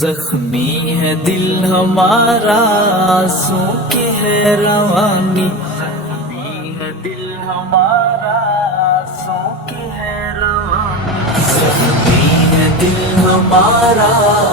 زخمی ہے دل ہمارا آنسوں کی ہے روانی، زخمی ہے دل ہمارا آنسوں کی ہے روانی، زخمی ہے دل ہمارا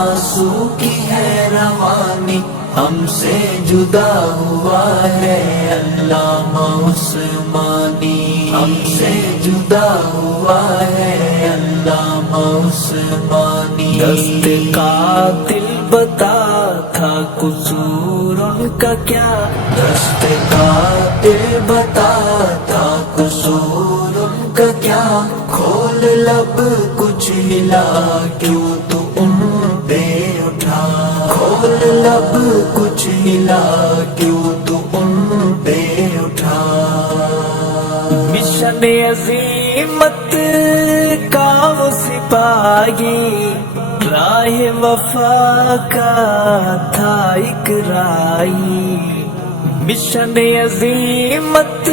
آنسوں کی ہے روانی، ہم سے جدا ہوا ہے علامہ عثمانی، ہم سے جدا ہوا ہے علامہ عثمانی، دست قاتل بتا تھا قصور ان کا کیا، دست قاتل بتا تھا قصور ان کا کیا، کھول لب کچھ ہلا کیوں تو ان پہ اٹھا، کھول لب کچھ ہلا کیوں تو ان پہ اٹھا، مشن عظیمت کا وہ سپاہی، راہ وفا کا تھا ایک راہی، مشن عظیمت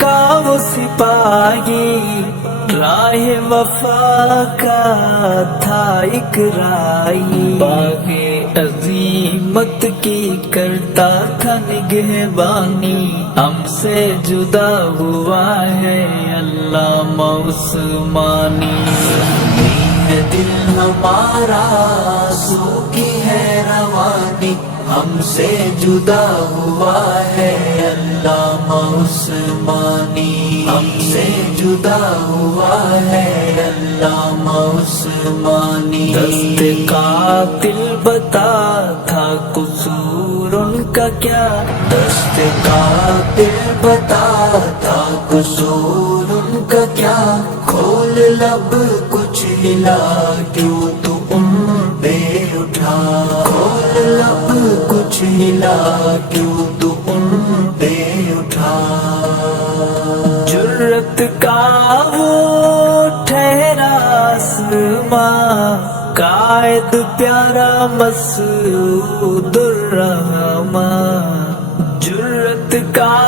کا وہ سپاہی، راہ وفا کا تھا ایک راہی، باغ عظیمت کی کرتا تھا نگہبانی، ہم سے جدا ہوا ہے علامہ عثمانی، زخمی ہے دل ہمارا آنسوں کی ہے روانی، ہم سے جدا ہوا ہے علامہ عثمانی، ہم سے جدا ہوا ہے علامہ عثمانی، دست قاتل بتا تھا قصور ان کا کیا، دست قاتل بتا تھا قصور ان کا کیا، کھول لب کچھ ہلا کیوں تو ان پہ اٹھا، کھول لب کچھ ہلا کیوں تو ان پہ اٹھا، جرت کا وہ ٹھہرا آسماں، قائد پیارا مسعود الرحمن، جرت کا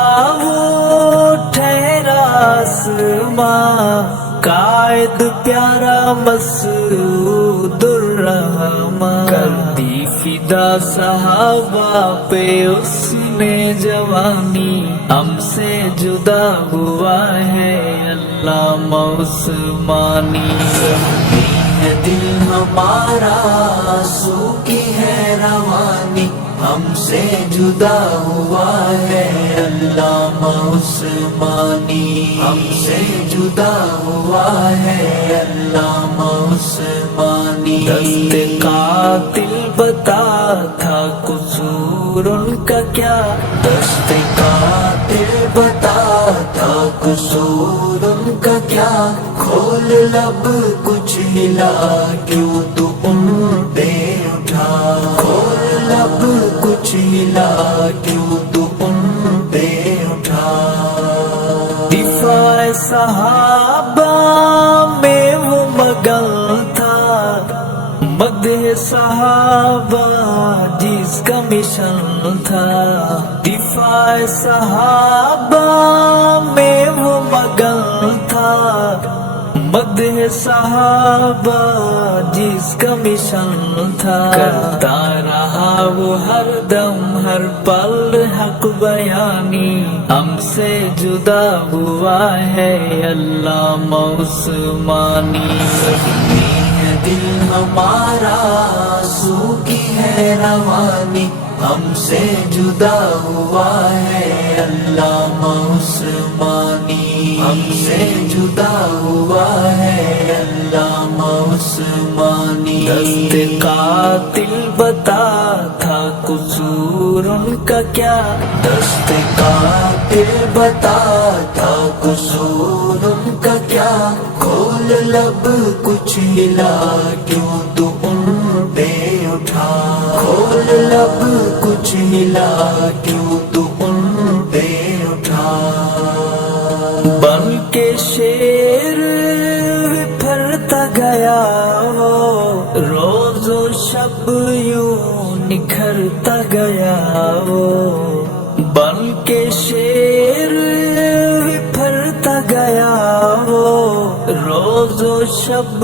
وہ ٹھہرا آسماں، قائد پیارا مسعود الرحمن، کر دی فدا صحابہ پہ اس نے جوانی، ہم سے جدا ہوا ہے علامہ عثمانی، زخمی ہے دل ہمارا آنسوں کی ہے روانی، ہم سے جدا ہوا ہے علامہ عثمانی، ہم سے جدا ہوا ہے علامہ عثمانی، دست قاتل بتا تھا قصور ان کا کیا، دست قاتل بتا تھا قصور ان کا کیا، کھول لب کچھ ہلا کیوں تو ان پہ اٹھا، کھول لب کچھ ہلا کیوں تو ان پہ اٹھا، دفاع صحابہ میں وہ مگن تھا، مدح صحابہ جس کا مشن تھا، دفاع صحابہ میں وہ مگن تھا، مدح صحابہ جس کا مشن تھا، کرتا رہا وہ ہر دم ہر پل حق بیانی، ہم سے جدا ہوا ہے علامہ عثمانی، زخمی ہے دل ہمارا آنسوں کی ہے روانی، ہم سے جدا ہوا ہے علامہ عثمانی، ہم سے جدا ہوا ہے علامہ عثمانی، دست قاتل بتا تھا قصور ان کا کیا، دست قاتل بتا تھا قصور ان کا کیا، کھول لب کچھ ہلا کیوں تو ان پہ اٹھا، کھول لب کچھ ہلا کیوں تو ان پہ اٹھا، بن کے شیر پھرتا گیا وہ روز و شب یوں نکھرتا گیا وہ، بن کے شیر پھرتا گیا وہ روز و شب